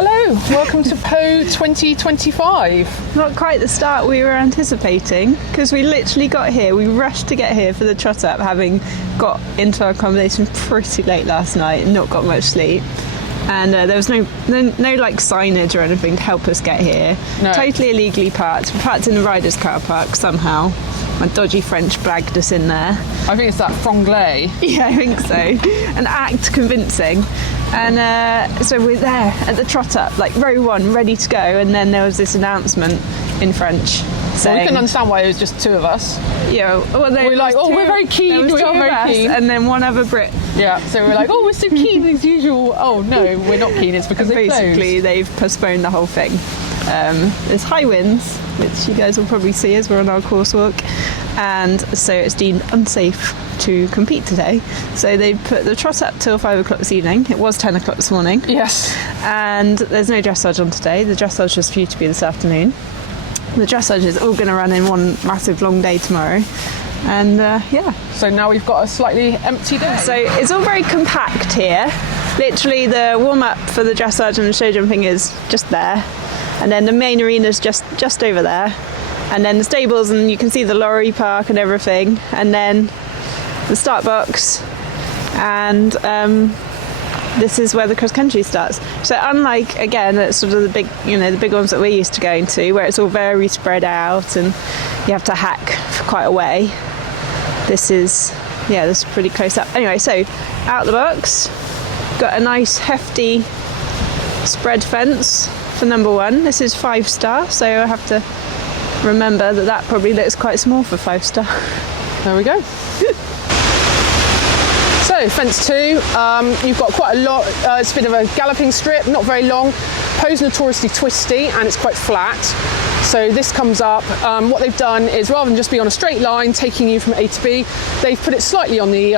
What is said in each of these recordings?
Hello, welcome to PAU 2025. Not quite the start we were anticipating, because we literally got here, we rushed to get here for the trot up, having got into our accommodation pretty late last night and not got much sleep. And there was no like signage or anything to help us get here. No. Totally illegally parked. We parked in the riders' car park somehow. My dodgy French blagged us in there. I think it's that franglais. Yeah, I think so. An act convincing. And so we're there at the trot up, like row one, ready to go. And then there was this announcement in French saying... Well, we couldn't understand why it was just two of us. Yeah, well, we're like, oh, we're very keen. We are very keen. And then one other Brit. Yeah, so we're like, oh, we're so keen as usual. Oh, no, we're not keen. It's because basically they've postponed the whole thing. There's high winds, which you guys will probably see as we're on our course walk, and so it's deemed unsafe to compete today. So they put the trot up till 5 o'clock this evening. It was 10 o'clock this morning. Yes. And there's no dressage on today. The dressage is due to be this afternoon. The dressage is all going to run in one massive long day tomorrow. And yeah. So now we've got a slightly empty day. So it's all very compact here. Literally the warm-up for the dressage and the show jumping is just there. And then the main arena's just over there. And then the stables, and you can see the lorry park and everything. And then the start box. And this is where the cross country starts. So unlike, again, sort of the big, the big ones that we're used to going to, where it's all very spread out and you have to hack for quite a way. This is pretty close up. Anyway, so out the box, got a nice hefty spread fence for number one. This is 5-star, so I have to remember that probably looks quite small for 5-star. There we go. So fence 2, you've got quite a lot. It's a bit of a galloping strip, not very long. PAU's notoriously twisty and it's quite flat. So this comes up. What they've done is, rather than just be on a straight line taking you from A to B, they've put it slightly on the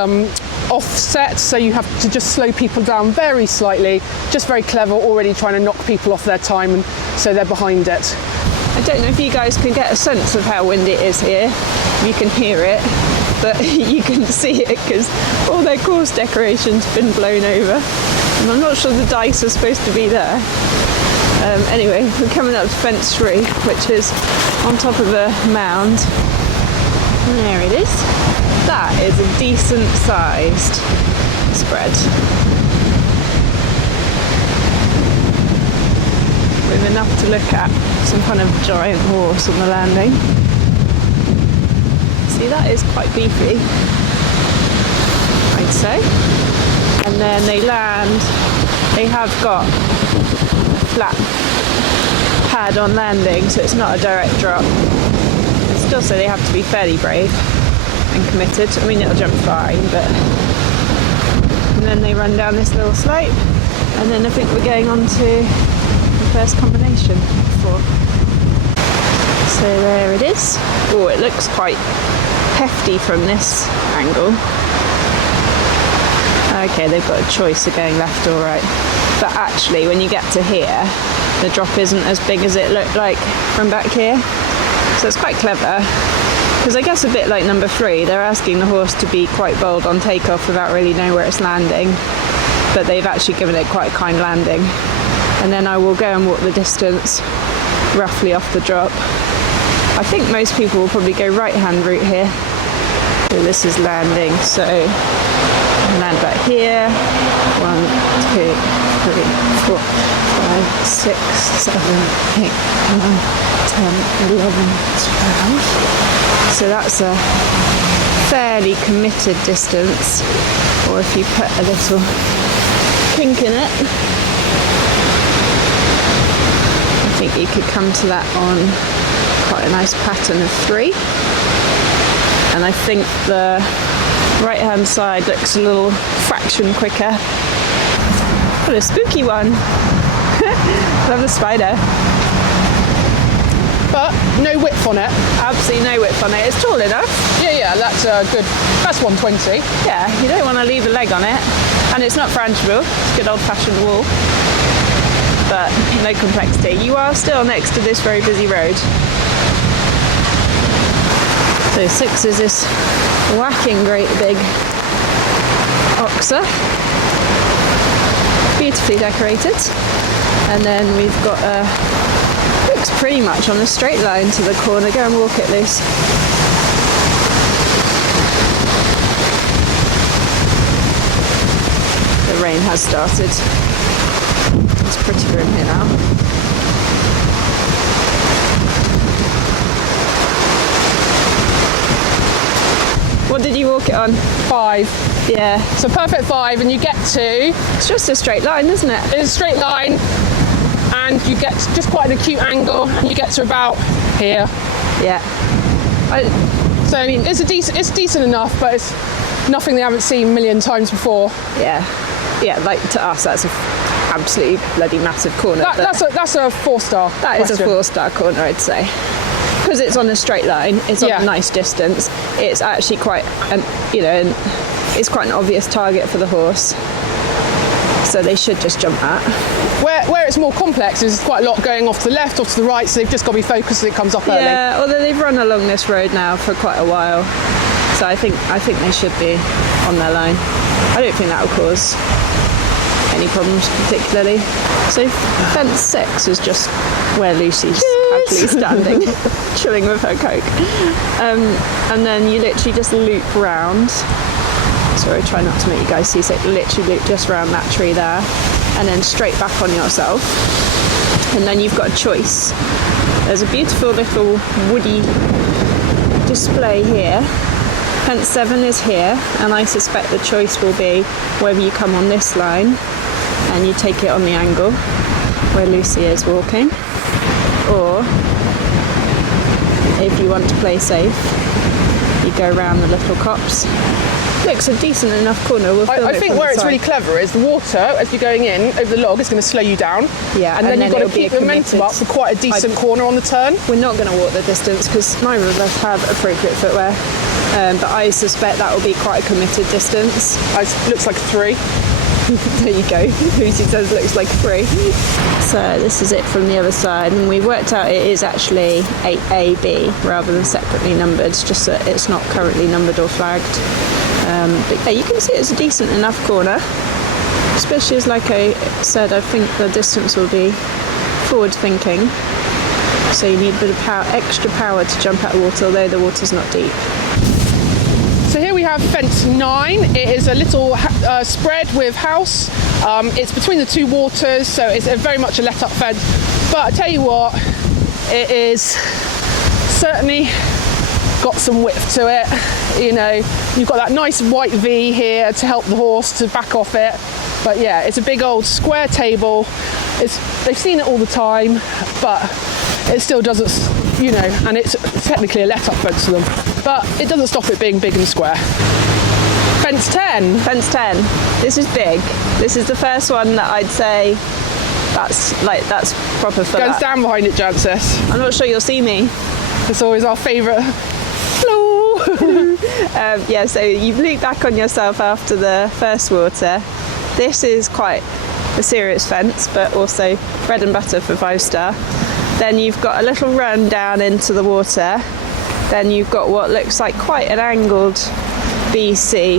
offset, so you have to just slow people down very slightly. Just very clever, already trying to knock people off their time, and so they're behind it. I don't know if you guys can get a sense of how windy it is here. You can hear it, but you can see it because all their course decoration's been blown over. And I'm not sure the dice are supposed to be there. Anyway, we're coming up to fence 3, which is on top of a mound. And there it is. That is a decent sized spread. With enough to look at some kind of giant horse on the landing. See, that is quite beefy, I'd say. And then they land, they have got a flat pad on landing, so it's not a direct drop. And still, so they have to be fairly brave and committed. I mean, it'll jump fine, but... And then they run down this little slope, and then I think we're going on to first combination 4. So there it is. Oh, it looks quite hefty from this angle. Okay, they've got a choice of going left or right. But actually, when you get to here, the drop isn't as big as it looked like from back here. So it's quite clever. Because I guess a bit like number 3, they're asking the horse to be quite bold on takeoff without really knowing where it's landing. But they've actually given it quite a kind landing. And then I will go and walk the distance roughly off the drop. I think most people will probably go right-hand route here. So this is landing, so land back here. 1, 2, 3, 4, 5, 6, 7, 8, 9, 10, 11, 12. So that's a fairly committed distance. Or if you put a little kink in it, I think you could come to that on quite a nice pattern of 3. And I think the right hand side looks a little fraction quicker. What a spooky one. Love the spider. But no width on it. Absolutely no width on it. It's tall enough. Yeah, that's good. That's 120. Yeah, you don't want to leave a leg on it. And it's not frangible. It's good old fashioned wool. But no complexity. You are still next to this very busy road. So 6 is this whacking great big oxer. Beautifully decorated. And then we've got looks pretty much on a straight line to the corner. Go and walk it, Luce. The rain has started. It's pretty grim here now. What did you walk it on? 5. Yeah. So perfect 5, and you get to... It's just a straight line, isn't it? It's a straight line, and you get just quite an acute angle, and you get to about here. Yeah. So I mean, it's decent enough, but it's nothing they haven't seen a million times before. Yeah. Yeah, like to us, that's an absolutely bloody massive corner. That's a 4-star. That is a 4-star corner, I'd say. Because it's on a straight line, it's on a nice distance. It's actually quite, it's quite an obvious target for the horse. So they should just jump that. Where it's more complex, there's quite a lot going off to the left, off to the right, so they've just got to be focused as it comes up early. Yeah, although they've run along this road now for quite a while. So I think they should be on their line. I don't think that will cause any problems particularly. So fence 6 is just where Lucy's actually standing, chilling with her Coke. And then you literally just loop round. Sorry, try not to make you guys see, so literally loop just round that tree there, and then straight back on yourself. And then you've got a choice. There's a beautiful little woody display here. Fence 7 is here, and I suspect the choice will be whether you come on this line and you take it on the angle where Lucy is walking, or if you want to play safe, you go around the little copse. Looks a decent enough corner. I think where it's really clever is the water, as you're going in over the log, is going to slow you down. Yeah, and then you've got to keep the momentum up for quite a decent corner on the turn. We're not going to walk the distance because neither of us have appropriate footwear, but I suspect that will be quite a committed distance. It looks like 3. There you go. Lucy says looks like 3. So this is it from the other side, and we've worked out it is actually 8AB rather than separately numbered, just that it's not currently numbered or flagged. But yeah, you can see it's a decent enough corner, especially as, like I said, I think the distance will be forward thinking, so you need a bit of power, extra power to jump out of water, although the water's not deep. So here we have fence 9. It is a little spread with house. It's between the 2 waters, so it's very much a let-up fence. But I tell you what, it is certainly got some width to it. You know, you've got that nice white V here to help the horse to back off it. But yeah, it's a big old square table. They've seen it all the time, but it still doesn't, you know, and it's technically a let-up fence to them, but it doesn't stop it being big and square. Fence 10. Fence 10. This is big. This is the first one that I'd say that's proper for Go and that. stand behind it, Jancis. I'm not sure you'll see me. It's always our favourite. Hello. Yeah, so you've looped back on yourself after the first water. This is quite a serious fence, but also bread and butter for 5-star. Then you've got a little run down into the water. Then you've got what looks like quite an angled BC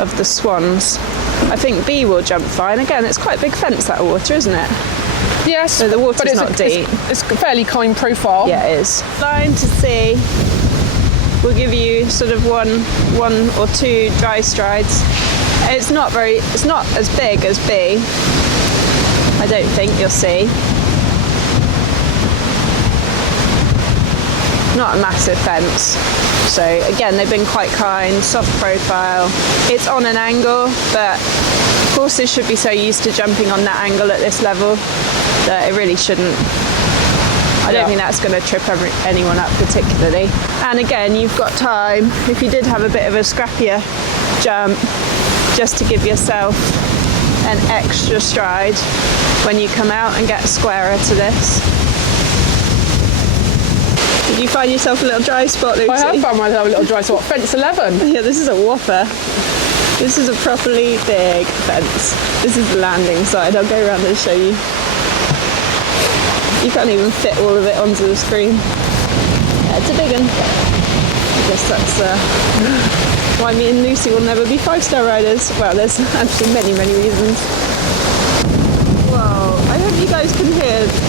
of the swans. I think B will jump fine. Again, it's quite a big fence, that water, isn't it? Yes, so the water's not deep. It's a fairly kind profile. Yeah, it is. Line to C will give you sort of one or 2 dry strides. It's not as big as B. I don't think you'll see. Not a massive fence. So again, they've been quite kind, soft profile. It's on an angle, but horses should be so used to jumping on that angle at this level that it really shouldn't. I don't think that's going to trip anyone up particularly. And again, you've got time, if you did have a bit of a scrappier jump, just to give yourself an extra stride when you come out and get squarer to this. Did you find yourself a little dry spot, Lucy? I have found myself a little dry spot. Fence 11. Yeah, this is a whopper. This is a properly big fence. This is the landing side. I'll go around and show you. You can't even fit all of it onto the screen. Yeah, it's a big one. I guess that's why me and Lucy will never be 5-star riders. Well, there's actually many reasons. Whoa, I hope you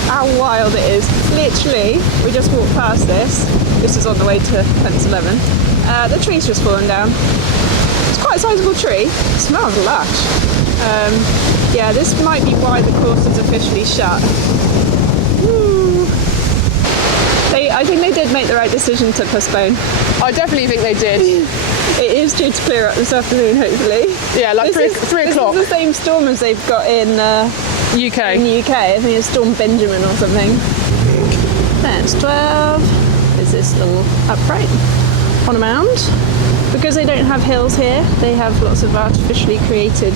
how wild it is. Literally, we just walked past this. This is on the way to fence 11. The tree's just fallen down. It's quite a sizable tree. It smells lush. Yeah, this might be why the course is officially shut. Woo. I think they did make the right decision to postpone. I definitely think they did. It is due to clear up this afternoon, hopefully. Yeah, like 3 o'clock. This is the same storm as they've got in UK. in the UK. I think it's Storm Benjamin or something. Fence 12 is this little upright on a mound. Because they don't have hills here, they have lots of artificially created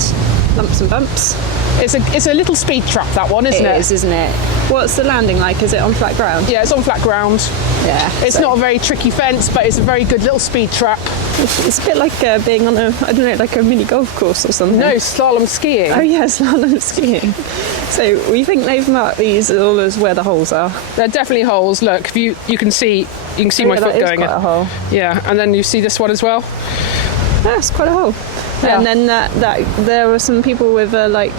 lumps and bumps. It's a little speed trap, that one, isn't it? It is, isn't it? What's the landing like? Is it on flat ground? Yeah, it's on flat ground. Yeah. It's not a very tricky fence, but it's a very good little speed trap. It's a bit like being on a, I don't know, like a mini golf course or something. No, slalom skiing. Oh yeah, slalom skiing. So we think they've marked these all as where the holes are. They're definitely holes. Look, if you can see my foot going quite in. a hole. Yeah, and then you see this one as well. That's quite a hole. Yeah. And then that there were some people with a like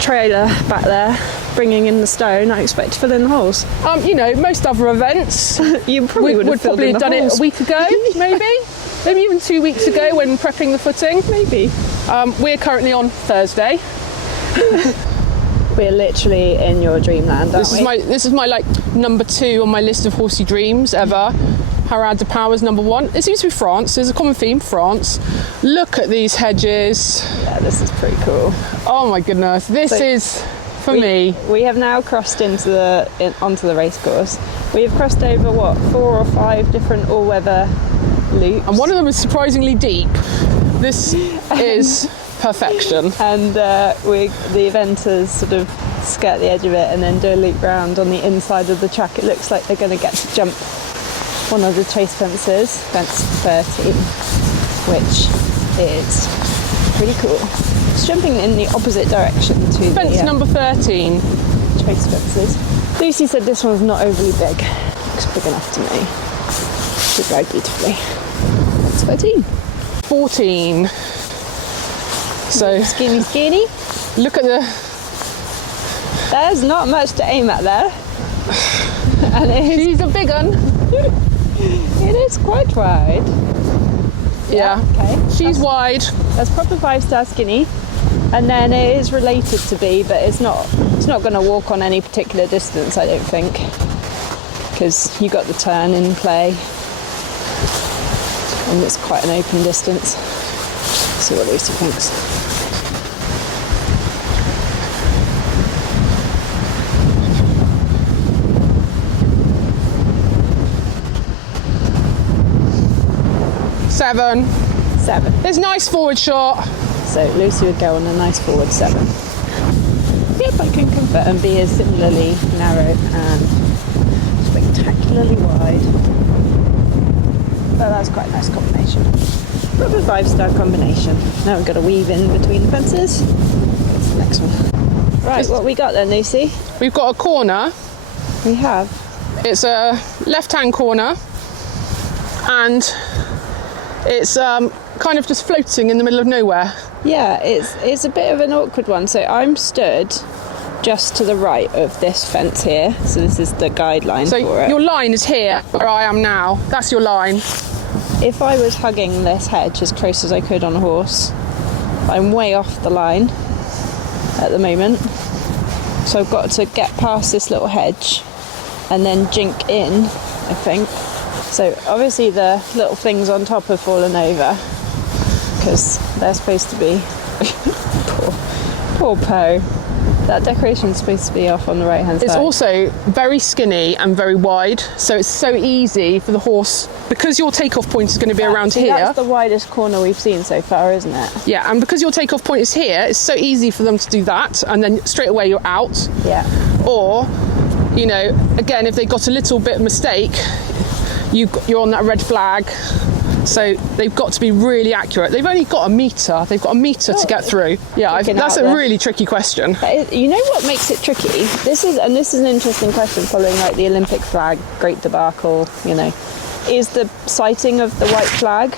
trailer back there bringing in the stone. I expect to fill in the holes. You know, most other events You probably would have probably done it a week ago, maybe even 2 weeks ago when prepping the footing. Maybe. We're currently on Thursday. We're literally in your dreamland, aren't we? This is my like number 2 on my list of horsey dreams ever. Harad de Pauw is number 1. It seems to be France. There's a common theme, France. Look at these hedges. Yeah, this is pretty cool. Oh my goodness, this is for me. We have now crossed onto the race course. We have crossed over 4 or 5 different all-weather loops, And one of them is surprisingly deep. This is perfection. And the eventers sort of skirt the edge of it and then do a loop round on the inside of the track. It looks like they're going to get to jump one of the chase fences, fence 13, which is pretty cool. It's jumping in the opposite direction to Fence the number 13. chase fences. Lucy said this one's not overly big. Looks big enough to me. Should ride beautifully. Fence 13. 14. So Skinny. look at the... There's not much to aim at there. And She's a big one. it is quite wide. Yeah. Okay. She's wide. That's proper 5-star skinny. And then it is related to B, but it's not going to walk on any particular distance, I don't think, because you got the turn in play, and it's quite an open distance. Let's see what Lucy thinks. Seven. It's nice forward shot. So Lucy would go on a nice forward 7. Yep, I can confirm B is similarly narrow and spectacularly wide. But that's quite a nice combination. Proper 5-star combination. Now we've got to weave in between the fences. What's the next one? Right, what we got then, Lucy? We've got a corner. We have. It's a left-hand corner, and it's kind of just floating in the middle of nowhere. Yeah, it's a bit of an awkward one. So I'm stood just to the right of this fence here. So this is the guideline So for it. your line is here, where I am now. That's your line. If I was hugging this hedge as close as I could on a horse, I'm way off the line at the moment. So I've got to get past this little hedge and then jink in, I think. So obviously the little things on top have fallen over because they're supposed to be poor PAU. That decoration's supposed to be off on the right hand side. It's also very skinny and very wide, so it's so easy for the horse, because your takeoff point is going to be around here. That's the widest corner we've seen so far, isn't it? Yeah, and because your takeoff point is here, it's so easy for them to do that, and then straight away you're out. Yeah. Or, you know, again, if they got a little bit of mistake, you're on that red flag. So they've got to be really accurate. They've only got a metre. They've got a metre to get through. Yeah, I think that's a really tricky question. You know what makes it tricky? This is an interesting question following like the Olympic flag, great debacle, you know, is the sighting of the white flag.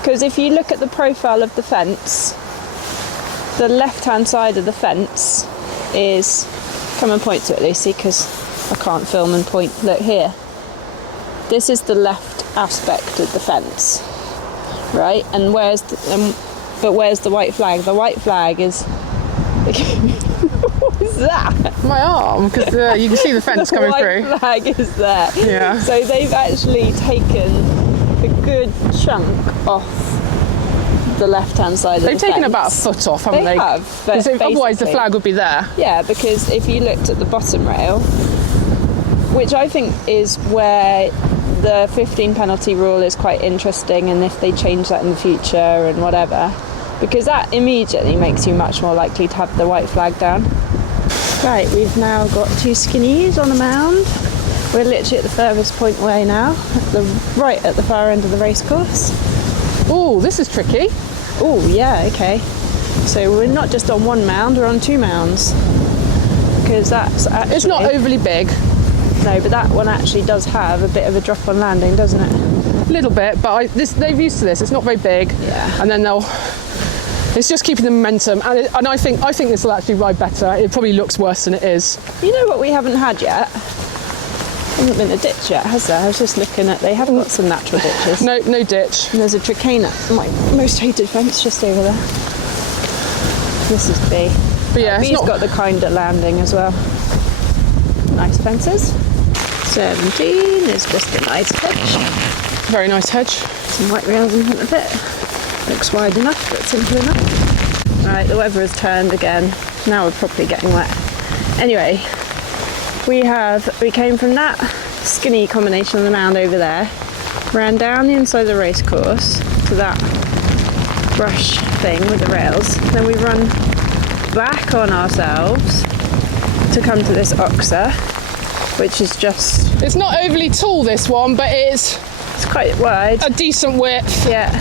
Because if you look at the profile of the fence, the left-hand side of the fence is Come and point to it, Lucy, because I can't film and point. Look here. This is the left aspect of the fence, right? And where's the white flag? The white flag is. What is that? My arm, because you can see the fence coming through. The white flag is there. Yeah. So they've actually taken a good chunk off the left-hand side of the fence. They've taken about a foot off, haven't they? They have. But otherwise the flag would be there. Yeah, because if you looked at the bottom rail, which I think is where the 15 penalty rule is quite interesting, and if they change that in the future and whatever, because that immediately makes you much more likely to have the white flag down. Right, we've now got 2 skinnies on a mound. We're literally at the furthest point away now, right at the far end of the racecourse. Oh, this is tricky. Oh, yeah, okay. So we're not just on one mound, we're on 2 mounds. Because that's actually... It's not overly big. No, but that one actually does have a bit of a drop on landing, doesn't it? A little bit, but they've used to this. It's not very big. Yeah. And then it's just keeping the momentum, and I think this will actually ride better. It probably looks worse than it is. You know what we haven't had yet? Hasn't been a ditch yet, has there? I was just looking at, they have got some natural ditches. No ditch. And there's a tricana, my most hated fence, just over there. This is B. But yeah, B's got the kinder landing as well. Nice fences. 17 is just a nice hedge. Very nice hedge. Some white rails in front of it. Looks wide enough, but simple enough. Right, the weather has turned again. Now we're probably getting wet. Anyway, we came from that skinny combination on the mound over there, ran down the inside of the race course to that brush thing with the rails. Then we run back on ourselves to come to this oxer, which is just... It's not overly tall, this one, but it's quite wide. A decent width. Yeah.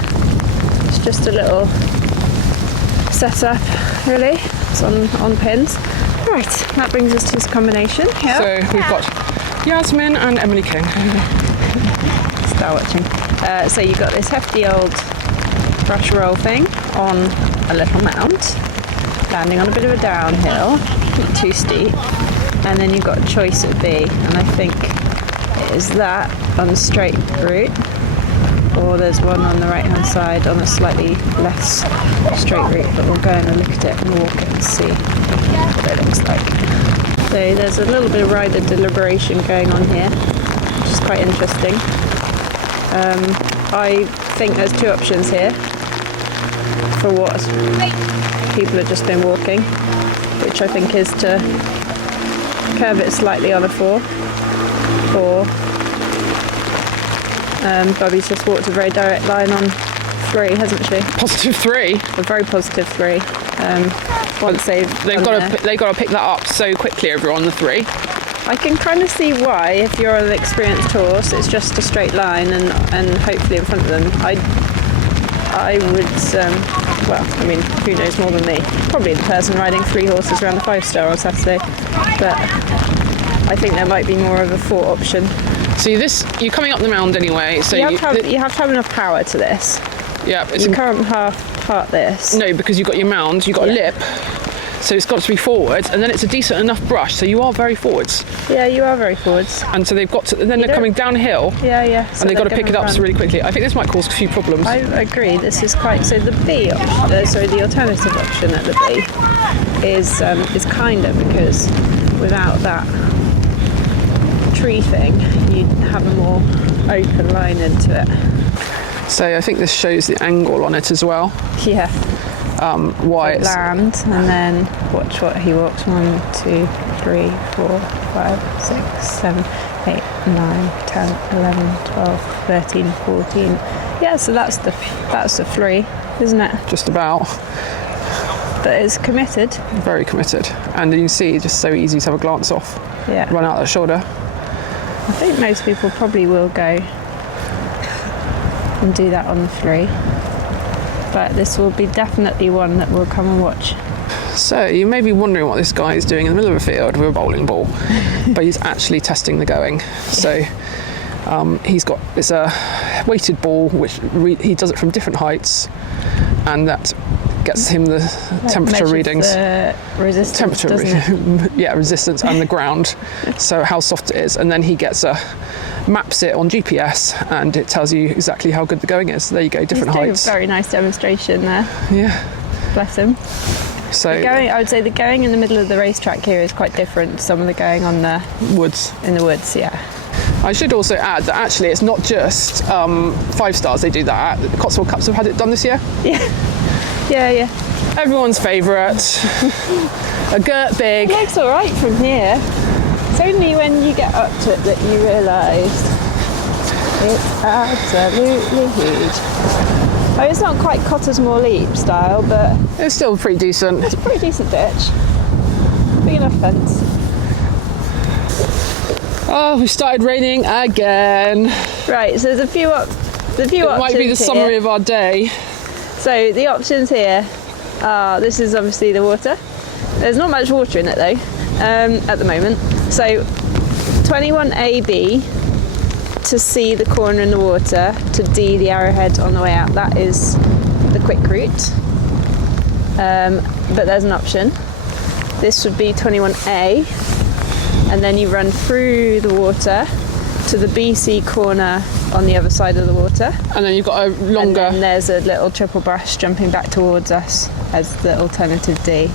It's just a little setup, really. It's on pins. Right, that brings us to this combination here. So we've got Yasmin and Emily King. Star watching. So you've got this hefty old brush roll thing on a little mount, landing on a bit of a downhill, not too steep, and then you've got a choice at B, and I think it is that on the straight route, or there's one on the right hand side on a slightly less straight route, but we'll go and look at it and walk it and see what it looks like. So there's a little bit of rider deliberation going on here, which is quite interesting. I think there's 2 options here for what people have just been walking, which I think is to curve it slightly on a 4, or Bobby's just walked a very direct line on 3, hasn't she? Positive 3. A very positive 3. Once they've got to pick that up so quickly over on the 3. I can kind of see why, if you're on an experienced horse, it's just a straight line and hopefully in front of them. I would, well, I mean, who knows more than me? Probably the person riding 3 horses around the 5-star on Saturday, but I think there might be more of a 4 option. So you're coming up the mound anyway. So you have to have enough power to this. Yeah, You can't half-part this. No, because you've got your mound, you've got a lip, so it's got to be forward, and then it's a decent enough brush, so you are very forwards. Yeah, you are very forwards. And so they've got to, and then they're coming downhill. Yeah. And they've got to pick it up really quickly. I think this might cause a few problems. I agree. This is quite... So the B option, the alternative option at the B is kinder, because without that tree thing, you'd have a more open line into it. So I think this shows the angle on it as well. Yeah. Why it's... Land, and then watch what he walks. 1, 2, 3, 4, 5, 6, 7, 8, 9, 10, 11, 12, 13, 14. Yeah, so that's the 3, isn't it? Just about. But it's committed. Very committed. And you see, just so easy to have a glance off. Yeah. Run out that shoulder. I think most people probably will go and do that on the 3. But this will be definitely one that we'll come and watch. So you may be wondering what this guy is doing in the middle of a field with a bowling ball, but he's actually testing the going. So it's a weighted ball, which he does it from different heights, and that gets him the temperature Measures readings. the resistance, doesn't it? Yeah, resistance and the ground, so how soft it is, and then he maps it on GPS, and it tells you exactly how good the going is. There you go, different He's doing heights. a very nice demonstration there. Yeah. Bless him. So I would say the going in the middle of the racetrack here is quite different to some of the going on the woods. in the woods. Yeah. I should also add that actually it's not just 5 stars they do that at. The Cotswold Cups have had it done this year. Yeah. Everyone's favourite. A girt big. It looks all right from here. It's only when you get up to it that you realise it's absolutely huge. Oh, it's not quite Cottesmore Leap style, but It's still pretty decent. it's a pretty decent ditch. Big enough fence. Oh, we started raining again. Right, so there's a few options. It might be the here. summary of our day. So the options here are, this is obviously the water. There's not much water in it though, at the moment. So 21AB to C, the corner in the water, to D, the arrowhead on the way out. That is the quick route. But there's an option. This would be 21A, and then you run through the water to the BC corner on the other side of the water. And then you've got a longer... And then there's a little triple brush jumping back towards us as the alternative D.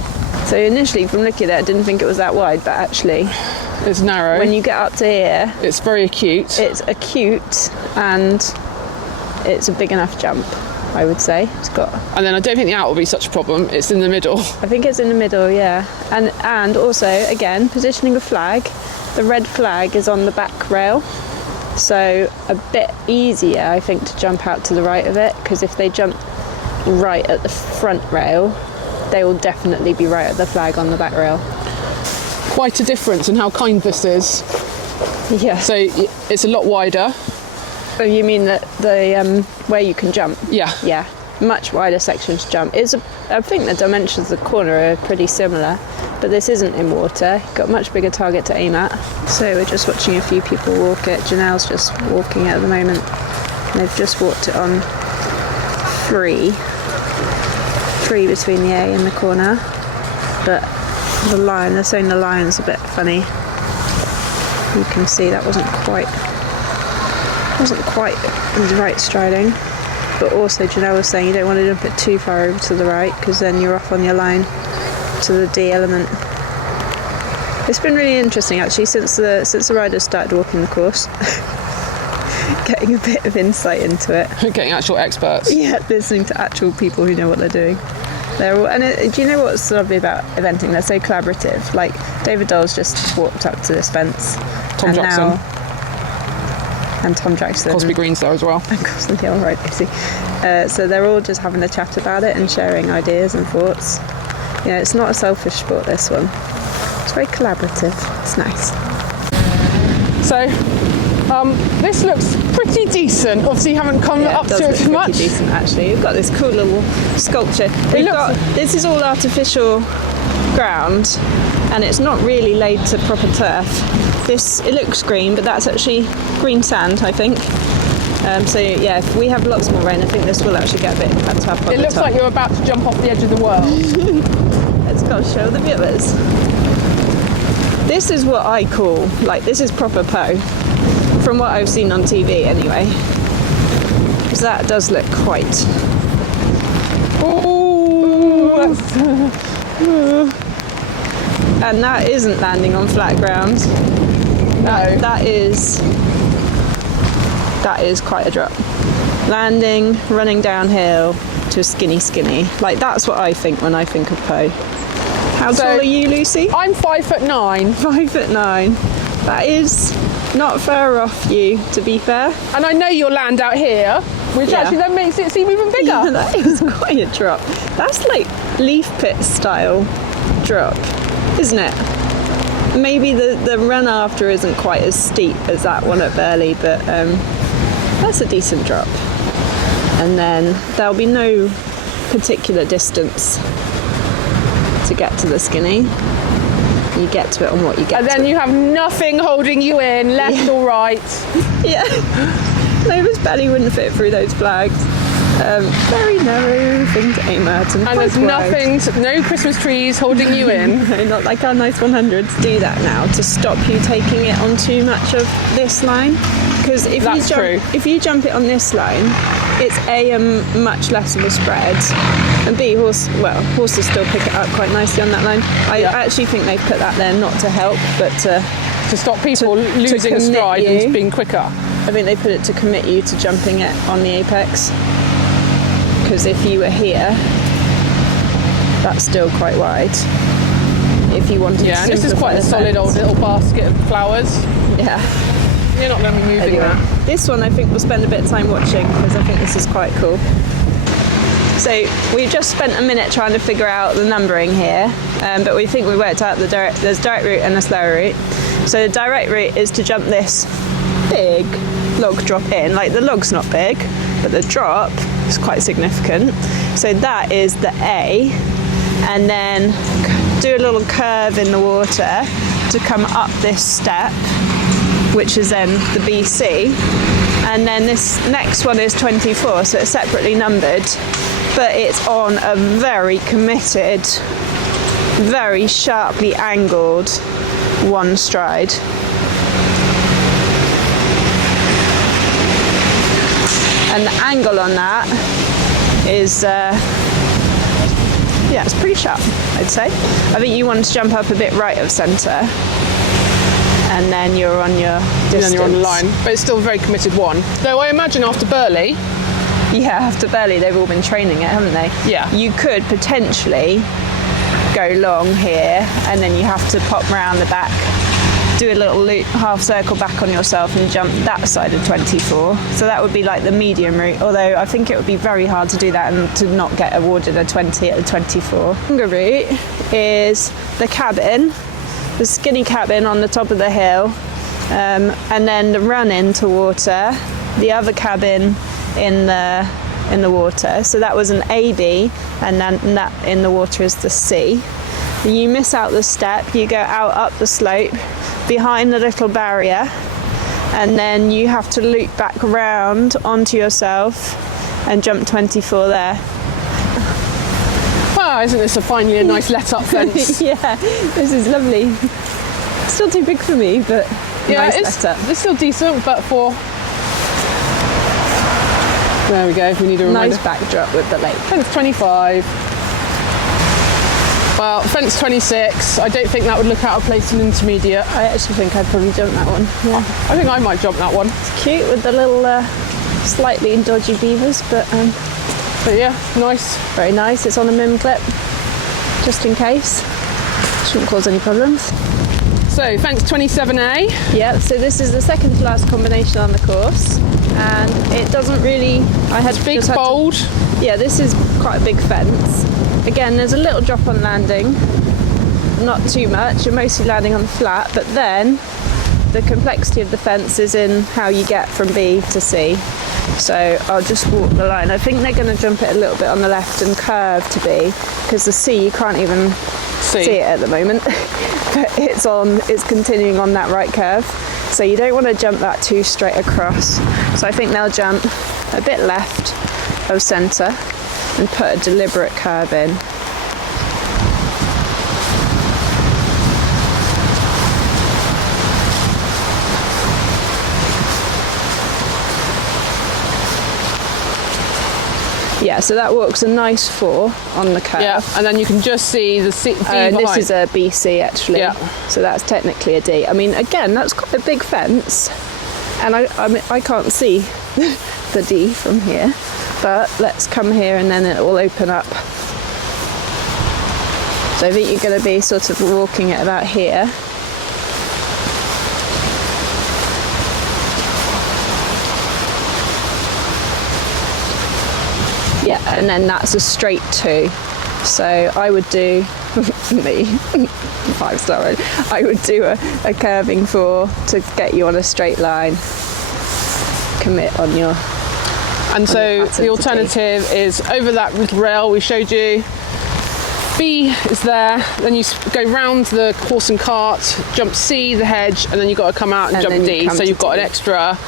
So initially, from looking at it, I didn't think it was that wide, but actually, It's narrow. when you get up to here, It's very acute. it's acute and it's a big enough jump, I would say. It's got... And then I don't think the out will be such a problem. It's in the middle. I think it's in the middle, yeah. And also, again, positioning a flag. The red flag is on the back rail. So a bit easier, I think, to jump out to the right of it, because if they jump right at the front rail, they will definitely be right at the flag on the back rail. Quite a difference in how kind this is. Yeah. So it's a lot wider. Oh, you mean the where you can jump? Yeah. Yeah, much wider section to jump. I think the dimensions of the corner are pretty similar, but this isn't in water. Got a much bigger target to aim at. So we're just watching a few people walk it. Janelle's just walking it at the moment. They've just walked it on 3 between the A and the corner, but the line, they're saying the line's a bit funny. You can see that wasn't quite the right striding, but also Janelle was saying you don't want to jump it too far over to the right, because then you're off on your line to the D element. It's been really interesting actually since the riders started walking the course. Getting a bit of insight into it. Getting actual experts. Yeah, listening to actual people who know what they're doing. Do you know what's lovely about eventing? They're so collaborative. Like David Dole's just walked up to this fence. Tom Jackson. And Tom Jackson. Cosby Green's there as well. And Cosby, yeah, right, Lucy. So they're all just having a chat about it and sharing ideas and thoughts. You know, it's not a selfish sport, this one. It's very collaborative. It's nice. So this looks pretty decent. Obviously you haven't come up to it much. Pretty decent actually. We've got this cool little sculpture. This is all artificial ground, and it's not really laid to proper turf. It looks green, but that's actually green sand, I think. So yeah, if we have lots more rain, I think this will actually get a bit cut up on the top. It looks like you're about to jump off the edge of the world. Let's go show the viewers. This is what I call, this is proper PAU, from what I've seen on TV anyway. Because that does look quite... And that isn't landing on flat ground. No. That is quite a drop. Landing, running downhill to a skinny. That's what I think when I think of PAU. How tall are you, Lucy? I'm 5'9". 5'9". That is not far off you, to be fair. And I know you'll land out here, which actually then makes it seem even bigger. Yeah, that is quite a drop. That's like leaf pit style drop, isn't it? Maybe the run after isn't quite as steep as that one at Burley, but that's a decent drop. And then there'll be no particular distance to get to the skinny. You get to it on what you get And then to. you have nothing holding you in, left or right. Yeah. Nova's belly wouldn't fit through those flags. Very narrow thing to aim at. And there's nothing, no Christmas trees holding you in. No, not like our nice 100s. Do that now to stop you taking it on too much of this line. Because if you jump it on this line, it's A, much less of a spread, and B, horses still pick it up quite nicely on that line. I actually think they've put that there not to help, but to stop people losing stride and being quicker. I think they put it to commit you to jumping it on the apex. Because if you were here, that's still quite wide. If you wanted to and this is quite a solid old little basket of flowers. Yeah. You're not going to be moving that. This one I think we'll spend a bit of time watching because I think this is quite cool. So we've just spent a minute trying to figure out the numbering here, but we think we worked out there's direct route and a slower route. So the direct route is to jump this big log drop in. Like the log's not big, but the drop is quite significant. So that is the A, and then do a little curve in the water to come up this step, which is then the BC. And then this next one is 24, so it's separately numbered, but it's on a very committed, very sharply angled one stride. And the angle on that is, it's pretty sharp, I'd say. I think you want to jump up a bit right of centre, and then you're on your distance. And then you're on the line, but it's still a very committed one. Though I imagine after Burley... Yeah, after Burley they've all been training it, haven't they? Yeah. You could potentially go long here, and then you have to pop round the back, do a little loop, half circle back on yourself and jump that side of 24. So that would be like the medium route, although I think it would be very hard to do that and to not get awarded a 20 at a 24. The longer route is the cabin, the skinny cabin on the top of the hill, and then the run into water, the other cabin in the water. So that was an AB, and then that in the water is the C. You miss out the step, you go out up the slope behind the little barrier, and then you have to loop back around onto yourself and jump 24 there. Wow, isn't this finally a nice let-up fence? Yeah, this is lovely. Still too big for me, but nice let-up. It's still decent, but for... There we go, if we need a reminder. Nice backdrop with the lake. Fence 25. Well, fence 26, I don't think that would look out of place in intermediate. I actually think I'd probably jump that one. Yeah. I think I might jump that one. It's cute with the little slightly dodgy beavers, but yeah, nice. Very nice. It's on a mim clip, just in case. Shouldn't cause any problems. So, fence 27A. Yeah, so this is the second to last combination on the course, and it doesn't really... It's big, bold. Yeah, this is quite a big fence. Again, there's a little drop on landing, not too much, you're mostly landing on the flat, but then the complexity of the fence is in how you get from B to C. So I'll just walk the line. I think they're going to jump it a little bit on the left and curve to B, because the C you can't even see it at the moment, but it's continuing on that right curve. So you don't want to jump that too straight across. So I think they'll jump a bit left of centre and put a deliberate curve in. Yeah, so that walks a nice 4 on the curve. Yeah, and then you can just see the D behind. This is a BC actually. Yeah. So that's technically a D. I mean, again, that's quite a big fence, and I can't see the D from here. But let's come here and then it will open up. So I think you're going to be sort of walking it about here. Yeah, and then that's a straight 2. So I would do, me, 5-star, I would do a curving 4 to get you on a straight line. Commit on your... And so the alternative is over that little rail we showed you. B is there, then you go round the horse and cart, jump C, the hedge, and then you've got to come out and jump D. So you've got an extra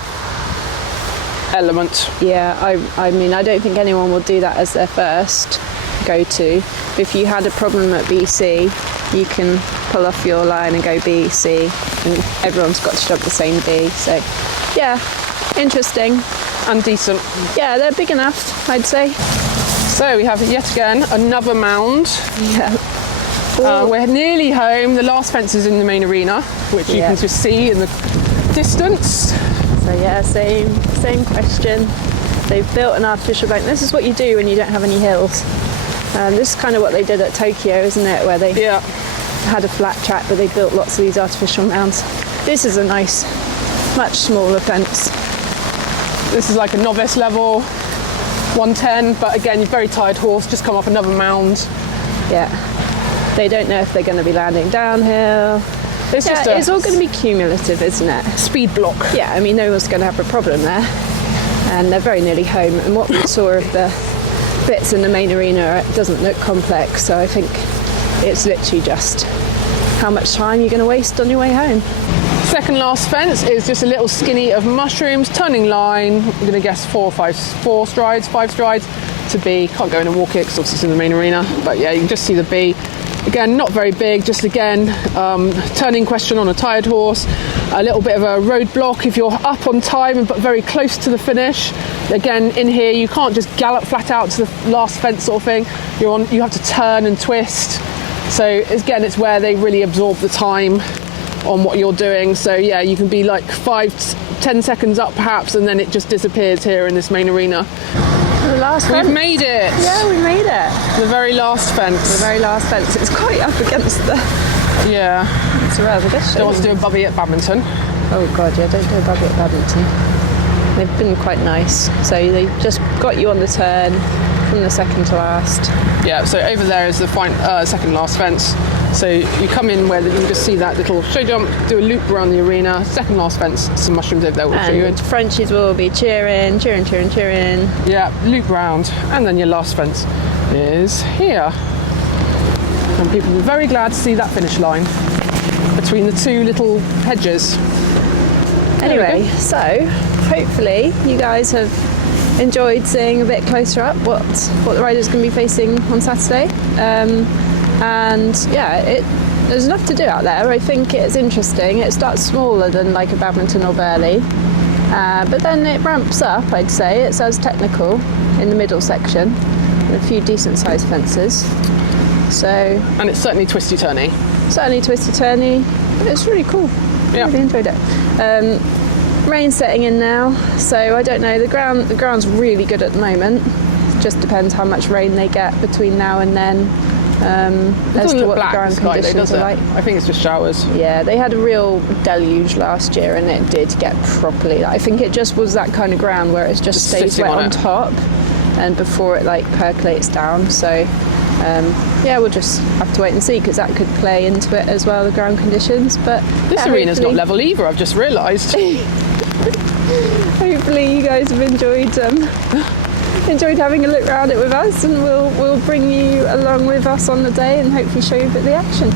element. Yeah, I mean, I don't think anyone will do that as their first go-to. If you had a problem at BC, you can pull off your line and go BC, and everyone's got to jump the same B. So, yeah, interesting. And decent. Yeah, they're big enough, I'd say. So we have yet again another mound. Yeah. We're nearly home. The last fence is in the main arena, which you can just see in the distance. So yeah, same question. They've built an artificial bank. This is what you do when you don't have any hills. This is kind of what they did at Tokyo, isn't it? Where they had a flat track, but they built lots of these artificial mounds. This is a nice, much smaller fence. This is like a novice level, 110, but again, you're very tired horse, just come off another mound. Yeah. They don't know if they're going to be landing downhill. It's all going to be cumulative, isn't it? Speed block. Yeah, I mean, no one's going to have a problem there. And they're very nearly home. And what we saw of the bits in the main arena, it doesn't look complex. So I think it's literally just how much time you're going to waste on your way home. Second last fence is just a little skinny of mushrooms, turning line. I'm going to guess 5 strides to B. Can't go in and walk it because it's in the main arena. But yeah, you can just see the B. Again, not very big, just again, turning question on a tired horse, a little bit of a roadblock if you're up on time but very close to the finish. Again, in here, you can't just gallop flat out to the last fence sort of thing. You have to turn and twist. So again, it's where they really absorb the time on what you're doing. So yeah, you can be like 5-10 seconds up perhaps, and then it just disappears here in this main arena. The last fence. We've made it. Yeah, we made it. The very last fence. The very last fence. It's quite up against the... Yeah. It's rather good. Don't want to do a bubby at badminton. Oh God, yeah, don't do a bubby at badminton. They've been quite nice. So they just got you on the turn from the second to last. Yeah, so over there is the second last fence. So you come in where you can just see that little show jump, do a loop around the arena, second last fence, some mushrooms over there will show you in. Frenchies will be cheering. Yeah, loop round, and then your last fence is here. And people will be very glad to see that finish line between the two little hedges. Anyway, so hopefully you guys have enjoyed seeing a bit closer up what the riders can be facing on Saturday. And yeah, there's enough to do out there. I think it's interesting. It starts smaller than like a badminton or Burley, but then it ramps up, I'd say. It's as technical in the middle section, and a few decent sized fences. So, and it's certainly twisty-turny. It's really cool. I really enjoyed it. Rain setting in now, so I don't know. The ground's really good at the moment. Just depends how much rain they get between now and then. As to what the ground conditions are like. I think it's just showers. Yeah, they had a real deluge last year, and it did get properly. I think it just was that kind of ground where it just stays wet on top, and before it like percolates down. So yeah, we'll just have to wait and see, because that could play into it as well, the ground conditions. But this arena's not level either, I've just realised. Hopefully you guys have enjoyed having a look around it with us, and we'll bring you along with us on the day and hopefully show you a bit of the action.